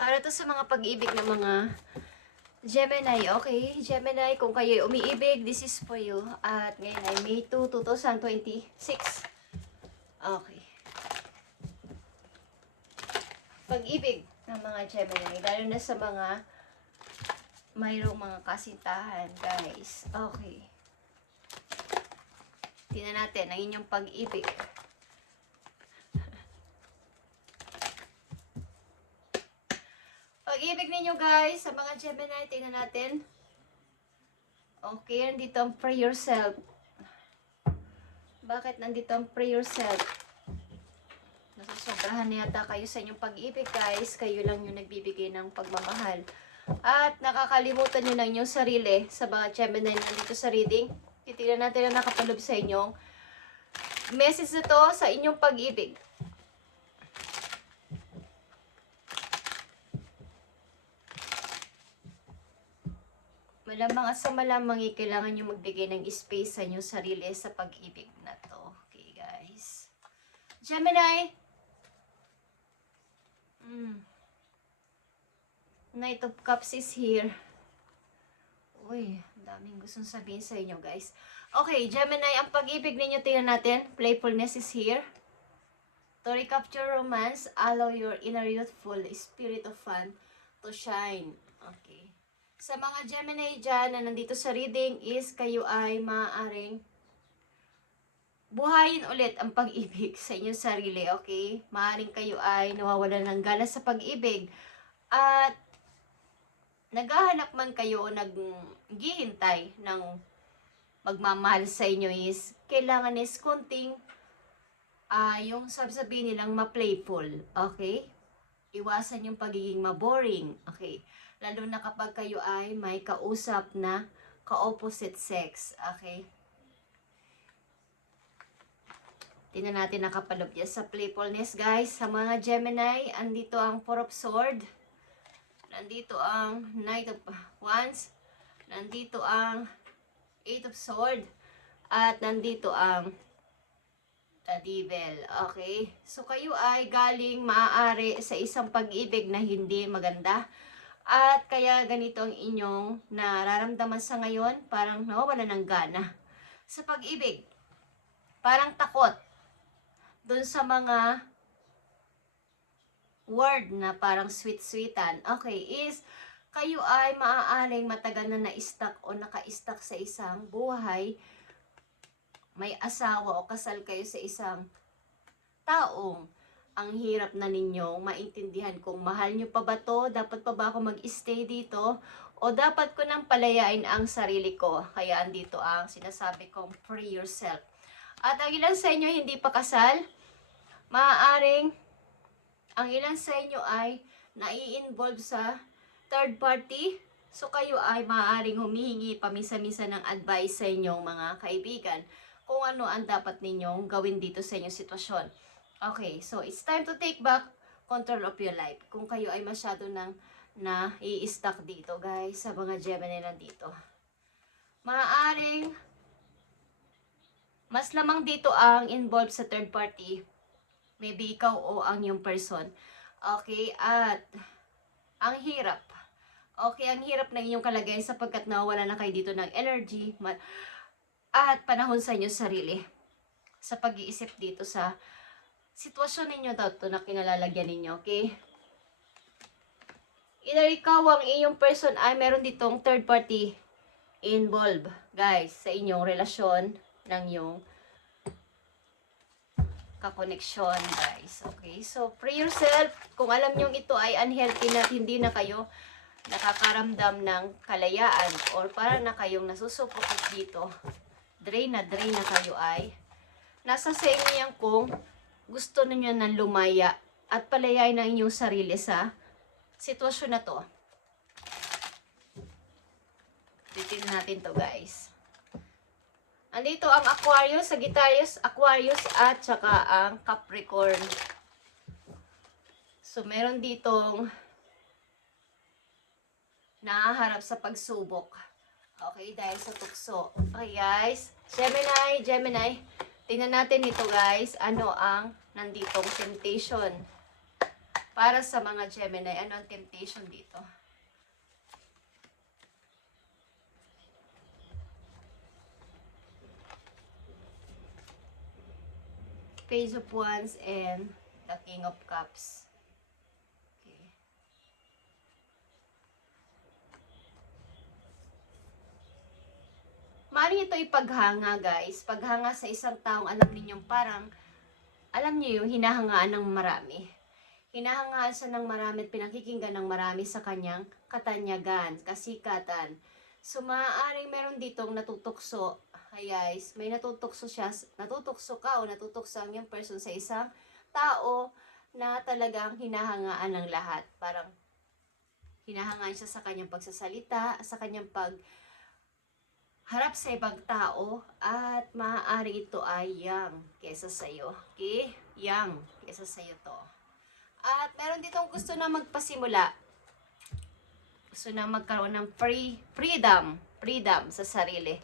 Para to sa mga pag-ibig ng mga Gemini, okay? Gemini, kung kayo umiibig, this is for you. At ngayon ay May 2, 2026. Okay. Pag-ibig ng mga Gemini, lalo na sa mga mayroong mga kasintahan, guys. Okay. Tingnan natin ang inyong pag-ibig. Pag-ibig ninyo guys, sa mga Gemini, tingnan natin. Okay, nandito ang pray yourself. Bakit nandito ang pray yourself? Nasusobrahan na yata kayo sa inyong pag-ibig guys. Kayo lang yung nagbibigay ng pagmamahal. At nakakalimutan nyo na inyong sarili sa mga Gemini nandito sa reading. Titignan natin na nakapalob sa inyong message na to sa inyong pag-ibig. Malamang at sa malamang kailangan nyo magbigay ng space sa inyong sarili sa pag-ibig na to. Okay, guys. Gemini. Knight of Cups is here. Uy, daming gustong sabihin sa inyo, guys. Okay, Gemini, ang pag-ibig ninyo, tingnan natin. Playfulness is here. To recapture romance, allow your inner youthful spirit of fun to shine. Okay. Sa mga Gemini dyan na nandito sa reading is kayo ay maaaring buhayin ulit ang pag-ibig sa inyong sarili, okay? Maaaring kayo ay nawawalan ng gana sa pag-ibig at naghahanap man kayo o naghihintay ng magmamahal sa inyo is kailangan is kunting yung sabihin nilang ma-playful, okay? Iwasan yung pagiging ma-boring, okay? Lalo na kapag kayo ay may kausap na ka-opposite sex. Okay? Tingnan natin nakapalob niya sa playfulness, guys. Sa mga Gemini, andito ang Four of Swords. Nandito ang Knight of Wands. Nandito ang Eight of Swords. At nandito ang The Devil. Okay? So, kayo ay galing maaari sa isang pag-ibig na hindi maganda. At kaya ganito ang inyong nararamdaman sa ngayon, parang nawawala ng gana sa pag-ibig. Parang takot dun sa mga word na parang sweet-sweetan. Okay, is kayo ay maaaring matagal na na-stuck o naka-stuck sa isang buhay. May asawa o kasal kayo sa isang taong ang hirap na ninyong maintindihan kung mahal nyo pa ba to, dapat pa ba ako mag-stay dito, o dapat ko nang palayain ang sarili ko. Kaya andito ang sinasabi kong free yourself. At ang ilan sa inyo hindi pa kasal, maaaring ang ilan sa inyo ay nai-involve sa third party. So kayo ay maaaring humihingi pamisa-misa ng advice sa inyong mga kaibigan kung ano ang dapat ninyong gawin dito sa inyong sitwasyon. Okay, so it's time to take back control of your life. Kung kayo ay masyado nang i-stuck dito, guys, sa mga Gemini nandito. Maaaring mas lamang dito ang involved sa third party. Maybe ikaw o ang yung person. Okay, at ang hirap. Okay, ang hirap na inyong kalagayan sapagkat nawawala na kayo dito ng energy at panahon sa inyong sarili. Sa pag-iisip dito sa sitwasyon ninyo to na kinalalagyan ninyo, okay? Either ikaw ang iyong person ay meron ditong third party involved, guys, sa inyong relasyon ng iyong kakoneksyon, guys. Okay, so free yourself. Kung alam nyo ito ay unhealthy na hindi na kayo nakakaramdam ng kalayaan or para na kayong nasusupukot dito, drain na kayo ay nasa sa inyo yan kung gusto niyo na lumaya at palayain ang inyong sarili sa sitwasyon na to. Titignan natin to, guys. Andito ang Aquarius, Sagittarius, Aquarius at saka ang Capricorn. So meron ditong nahaharap sa pagsubok. Okay, dahil sa tukso. Okay, guys. Gemini. Tingnan natin ito, guys. Ano ang nanditong temptation. Para sa mga Gemini, ano ang temptation dito? Page of Wands and the King of Cups. Okay. Maaaring ito ipaghanga, guys. Paghanga sa isang taong alam ninyong parang, alam niyo yung hinahangaan ng marami. Hinahangaan siya ng marami at pinakikinggan ng marami sa kanyang katanyagan, kasikatan. So, maaaring meron ditong natutukso. Ay guys, may natutukso siya, natutukso ka o natutukso ang yung person sa isang tao na talagang hinahangaan ng lahat. Parang hinahangaan siya sa kanyang pagsasalita, sa kanyang harap sa ibang tao, at maaari ito ay yang kesa sa'yo. Okay? Yang kesa sa'yo to. At meron ditong gusto na magpasimula. Gusto na magkaroon ng freedom sa sarili.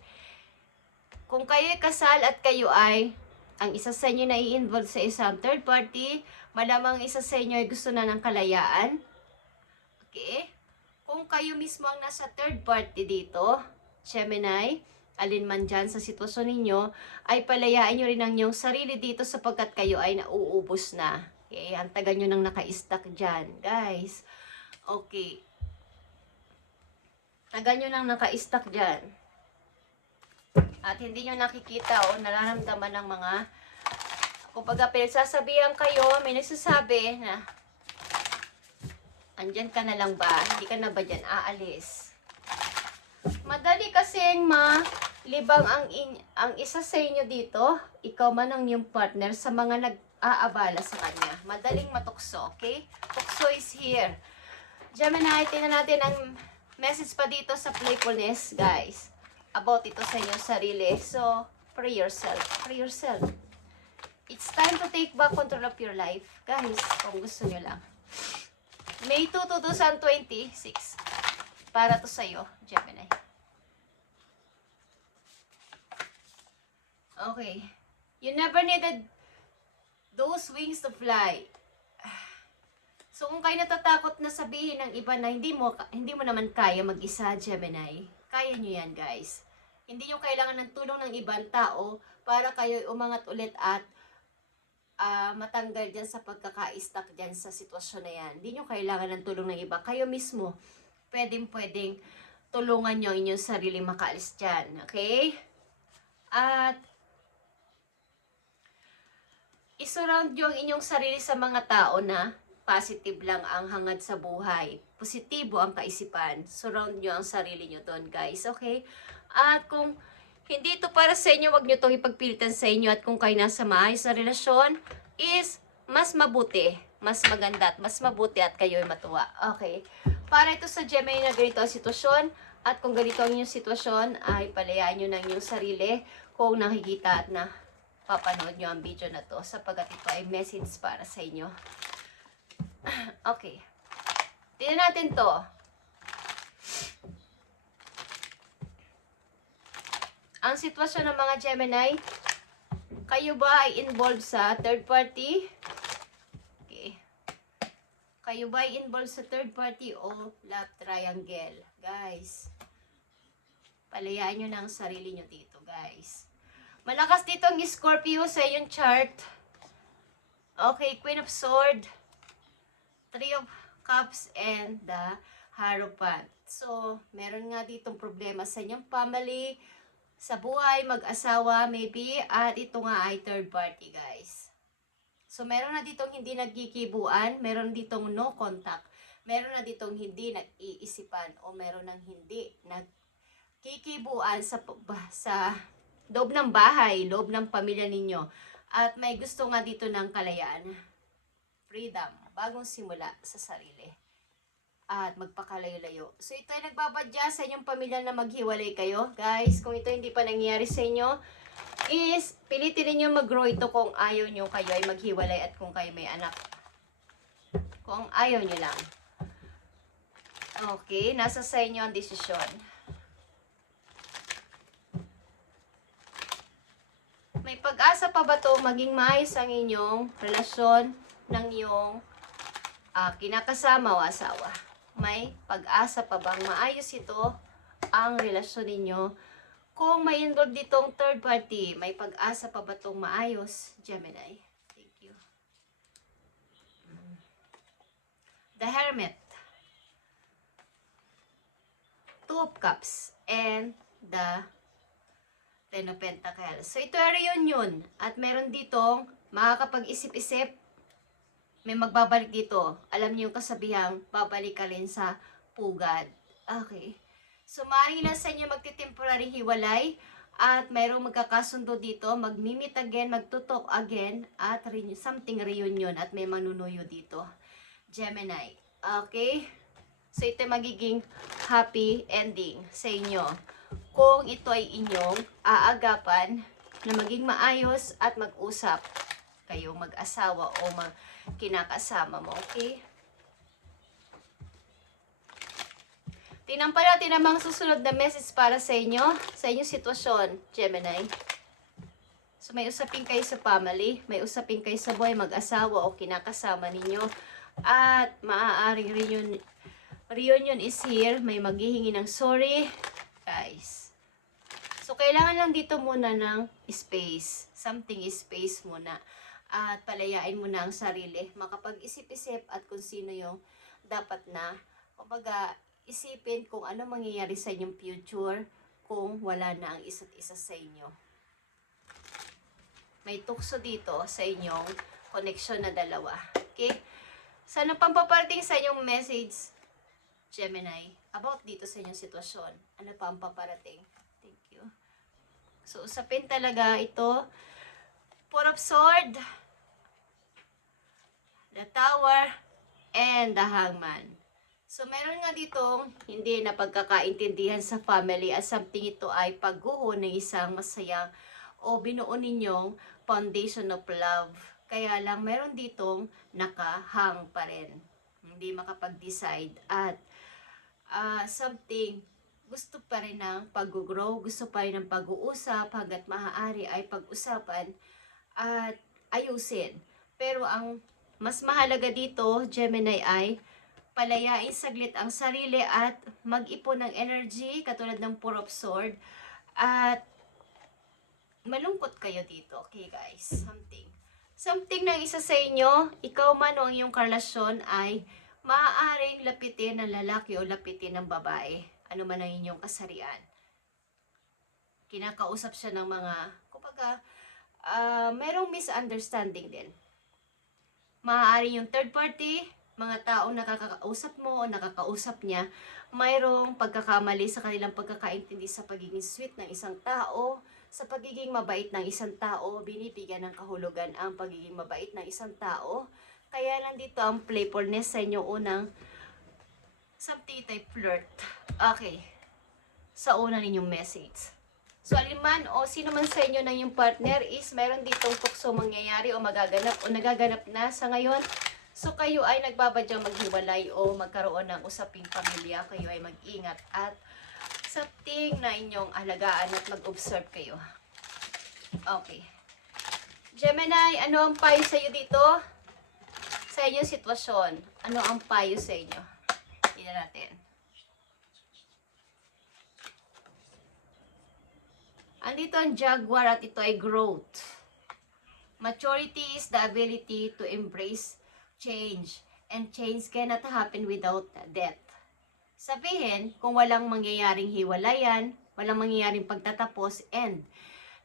Kung kayo ay kasal at kayo ay ang isa sa inyo na i-involve sa isang third party, malamang isa sa inyo ay gusto na ng kalayaan. Okay? Kung kayo mismo ang nasa third party dito, Gemini, alinman dyan sa sitwasyon ninyo, ay palayain nyo rin ang inyong sarili dito sapagkat kayo ay nauubos na. Okay? Antagan nyo nang naka-stack dyan, guys. Okay. Tagan nyo nang naka-stack dyan. At hindi nyo nakikita o nararamdaman ng mga, kumbaga pinagsasabihan kayo, may nagsasabi na, andyan ka na lang ba? Hindi ka na ba dyan aalis? Madali kasing malibang ang isa sa inyo dito, ikaw man ang iyong partner sa mga nag-aabala sa kanya. Madaling matukso, okay? Tukso is here. Gemini, tingnan natin ang message pa dito sa playfulness, guys. About ito sa inyong sarili. So, pray yourself. Pray yourself. It's time to take back control of your life. Guys, kung gusto nyo lang. May 2, 2026. Para to sa'yo, Gemini. Okay. You never needed those wings to fly. So, kung kayo natatakot na sabihin ng iba na hindi mo naman kaya mag-isa, Gemini, kaya nyo yan, guys. Hindi nyo kailangan ng tulong ng ibang tao para kayo umangat ulit at matanggal dyan sa pagkaka-stuck dyan sa sitwasyon na yan. Hindi nyo kailangan ng tulong ng iba. Kayo mismo, pwedeng tulungan nyo inyong sarili makaalis dyan. Okay? At isurround nyo ang inyong sarili sa mga tao na positive lang ang hangad sa buhay. Positibo ang kaisipan. Surround nyo ang sarili nyo doon, guys. Okay? At kung hindi ito para sa inyo, wag nyo itong ipagpilitan sa inyo. At kung kayo nasa maayos na relasyon, is mas mabuti, mas maganda at mas mabuti at kayo ay matuwa. Okay? Para ito sa Gemini na ganito ang sitwasyon. At kung ganito ang inyong sitwasyon, ay palayaan nyo ng inyong sarili kung nakikita at na papanood nyo ang video na to sapagkat ito ay message para sa inyo. Okay. Tingnan natin to. Ang sitwasyon ng mga Gemini, kayo ba ay involved sa third party? Okay. Kayo ba ay involved sa third party o love triangle? Guys, palayaan nyo ng sarili nyo dito, guys. Malakas dito ang Scorpio sa iyong chart. Okay, Queen of Swords, Three of Cups, and the Hierophant. So, meron nga ditong problema sa inyong family, sa buhay, mag-asawa, maybe, at ito nga ay third party, guys. So, meron na ditong hindi nagkikibuan, meron ditong no contact, meron na ditong hindi nag-iisipan, o meron nang hindi nagkikibuan sa loob ng bahay, loob ng pamilya ninyo. At may gusto nga dito ng kalayaan, freedom, bagong simula sa sarili. At magpakalayo-layo. So, ito ay nagbabadya sa inyong pamilya na maghiwalay kayo. Guys, kung ito hindi pa nangyayari sa inyo, is pilitin ninyo mag-grow ito kung ayaw nyo kayo ay maghiwalay at kung kayo may anak. Kung ayaw nyo lang. Okay, nasa sa inyo ang desisyon. May pag-asa pa ba to maging maayos ang inyong relasyon ng iyong kinakasama o asawa. May pag-asa pa bang maayos ito ang relasyon ninyo? Kung may involved ditong third party, may pag-asa pa ba itong maayos, Gemini? Thank you. The Hermit. Two of Cups. And the Ten of Pentacles. So, ito ay reunion. At meron ditong makakapag-isip-isip. May magbabalik dito. Alam niyo yung kasabihang, babalik ka rin sa pugad. Okay. So, maaaring ilan sa inyo magtitemporary hiwalay at mayroong magkakasundo dito, mag-meet again, magtutok again, at something reunion at may manunuyo dito. Gemini. Okay? So, ito magiging happy ending sa inyo. Kung ito ay inyong aagapan na maging maayos at mag-usap kayong mag-asawa o kinakasama mo. Okay? Tingnan pa natin ang mga susunod na message para sa inyong sitwasyon, Gemini. So, may usapin kayo sa family, may usapin kayo sa buhay, mag-asawa o kinakasama ninyo. At maaaring reunion is here, may maghihingi ng sorry, guys. So, kailangan lang dito muna ng space. Something is space muna. At palayain mo na ang sarili. Makapag-isip-isip at kung sino yung dapat na, kumbaga, isipin kung ano mangyayari sa inyong future kung wala na ang isa't isa sa inyo. May tukso dito sa inyong connection na dalawa. Okay? Sana pampaparating sa inyong message, Gemini, about dito sa inyong sitwasyon. Ano pa ang paparating? Thank you. So, usapin talaga ito. Four of Swords, the Tower, and the Hangman. So, meron nga ditong hindi na pagkakaintindihan sa family at something ito ay pagguho ng isang masayang o binuo ninyong foundation of love. Kaya lang, meron ditong nakahang pa rin. Hindi makapag-decide at something gusto pa rin ng pag-grow, gusto pa rin ng pag-uusap hanggat maaari ay pag-usapan at ayusin. Pero ang mas mahalaga dito, Gemini, ay palayain saglit ang sarili at mag-ipon ng energy katulad ng Four of Swords at malungkot kayo dito. Okay guys, something ng isa sa inyo, ikaw man o ang iyong karelasyon ay maaaring lapitin ng lalaki o lapitin ng babae, ano man ang inyong kasarian. Kinakausap siya ng mga, kumbaga, merong misunderstanding din. Maaaring yung third party, mga taong nakakausap mo o nakakausap niya, mayroong pagkakamali sa kanilang pagkakaintindi sa pagiging sweet ng isang tao, sa pagiging mabait ng isang tao, binibigyan ng kahulugan ang pagiging mabait ng isang tao. Kaya lang dito ang playfulness sa inyong unang something type flirt. Okay. Sa una ninyong message. So, aliman o sino man sa inyo na yung partner is meron ditong tukso mangyayari o magaganap o nagaganap na sa ngayon. So, kayo ay nagbabadyang maghiwalay o magkaroon ng usaping pamilya. Kayo ay mag-ingat at something na inyong alagaan at mag-observe kayo. Okay. Gemini, ano ang payo sa iyo dito? Sa inyong sitwasyon. Ano ang payo sa inyo? Tingnan natin. Andito ang Jaguar at ito ay growth. Maturity is the ability to embrace change. And change cannot happen without death. Sabihin, kung walang mangyayaring hiwalayan, walang mangyayaring pagtatapos, end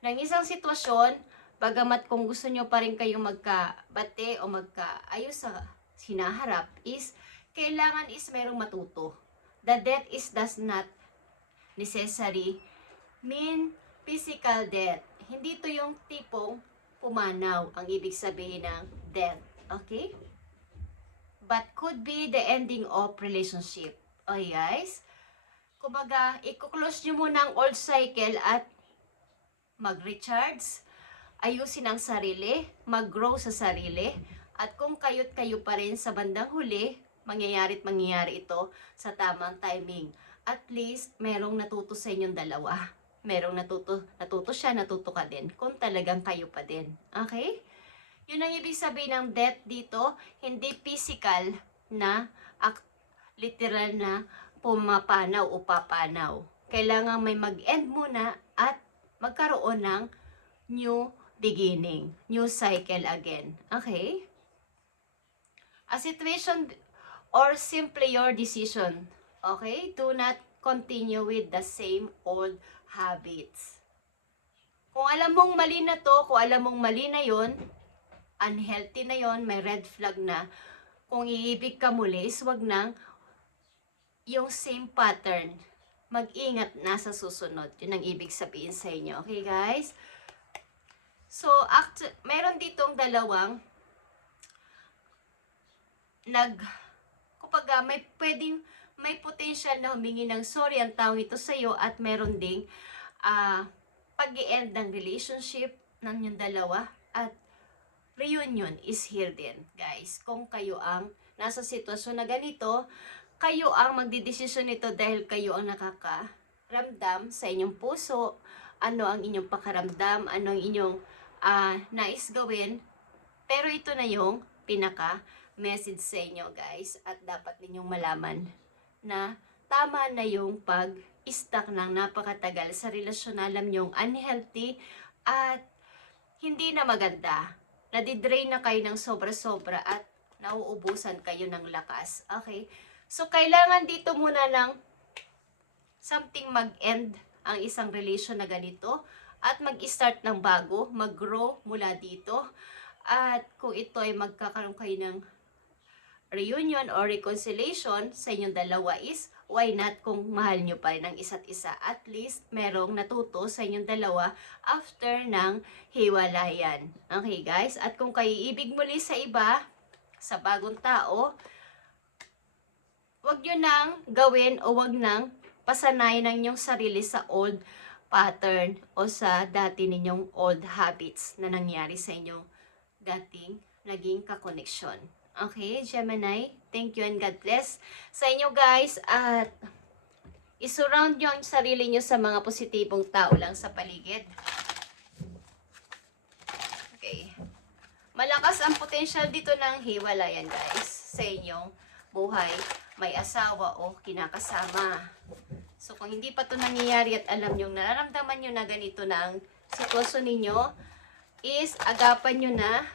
ng isang sitwasyon, bagamat kung gusto nyo pa rin kayong magkabate o magkaayos sa hinaharap, is kailangan is merong matuto. The death is does not necessary mean physical death. Hindi to yung tipong pumanaw ang ibig sabihin ng death. Okay? But could be the ending of relationship. Okay guys? Kumbaga, i-close nyo muna ang old cycle at mag-recharge, ayusin ang sarili, mag-grow sa sarili, at kung kayo't kayo pa rin sa bandang huli, mangyayari ito sa tamang timing. At least, merong natuto sa inyong dalawa. Merong natuto siya, natuto ka din, kung talagang kayo pa din. Okay? Yun ang ibig sabihin ng death dito, hindi physical, na literal na pumapanaw o papanaw. Kailangan may mag-end muna at magkaroon ng new beginning, new cycle again. Okay? A situation or simply your decision. Okay? Do not continue with the same old habits. Kung alam mong mali na to, kung alam mong mali na yon, unhealthy na yon, may red flag na, kung iibig ka muli, is wag nang yung same pattern. Mag-ingat na sa susunod. Yun ang ibig sabihin sa inyo. Okay, guys? So, meron ditong dalawang kumbaga, may potential na humingi ng sorry ang taong ito sa'yo at meron ding pag-i-end ng relationship ng yung dalawa at reunion is here din, guys. Kung kayo ang nasa sitwasyon na ganito, kayo ang magdidesisyon nito dahil kayo ang nakakaramdam sa inyong puso, ano ang inyong pakaramdam, ano ang inyong nais gawin. Pero ito na yung pinaka-message sa inyo, guys. At dapat ninyong malaman na tama na yung pag-stuck ng napakatagal sa relasyon na alam nyong unhealthy at hindi na maganda. Nadidrain na kayo ng sobra-sobra at nauubusan kayo ng lakas. Okay? So, kailangan dito muna ng something mag-end ang isang relation na ganito at mag-start ng bago, mag-grow mula dito. At kung ito ay magkakaroon kayo ng reunion or reconciliation sa inyong dalawa is, why not kung mahal nyo pa rin ang isa't isa? At least, merong natuto sa inyong dalawa after ng hiwalayan. Okay, guys? At kung kayo ibig muli sa iba, sa bagong tao, wag nyo nang gawin o wag nang pasanayin ang inyong sarili sa old pattern o sa dati ninyong old habits na nangyari sa inyong dating naging kakoneksyon. Okay, Gemini? Thank you and God bless sa inyo, guys. At isurround nyo ang sarili nyo sa mga positibong tao lang sa paligid. Okay. Malakas ang potential dito ng hiwalayan, guys, sa inyong buhay. May asawa o kinakasama. So, kung hindi pa ito nangyayari at alam nyo, nararamdaman nyo na ganito na ang sitwasyon ninyo, is agapan nyo na,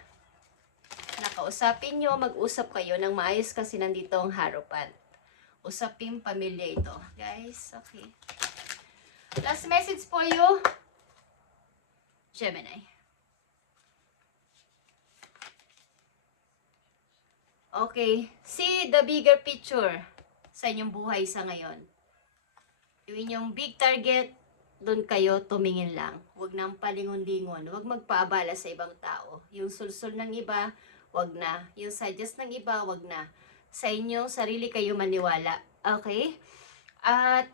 nakausapin nyo, mag-usap kayo ng maayos kasi nandito ang harapan. Usapin pamilya ito. Guys, okay. Last message for you, Gemini. Okay, see the bigger picture sa inyong buhay sa ngayon. Yung inyong big target, doon kayo tumingin lang. Huwag nang palingon-lingon. Huwag magpaabala sa ibang tao. Yung sulsul ng iba, huwag na. Yung suggest ng iba, huwag na. Sa inyong sarili kayo maniwala. Okay? At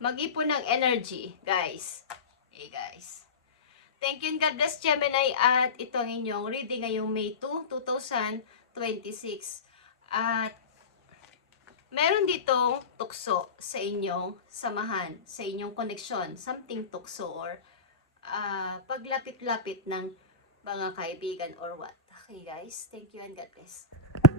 mag-ipon ng energy, guys. Okay, guys. Thank you and God bless, Gemini. At ito ang inyong reading ngayong May 2, 2026. At meron ditong tukso sa inyong samahan, sa inyong connection. Something tukso or paglapit-lapit ng mga kaibigan or what. Okay, guys. Thank you and God bless.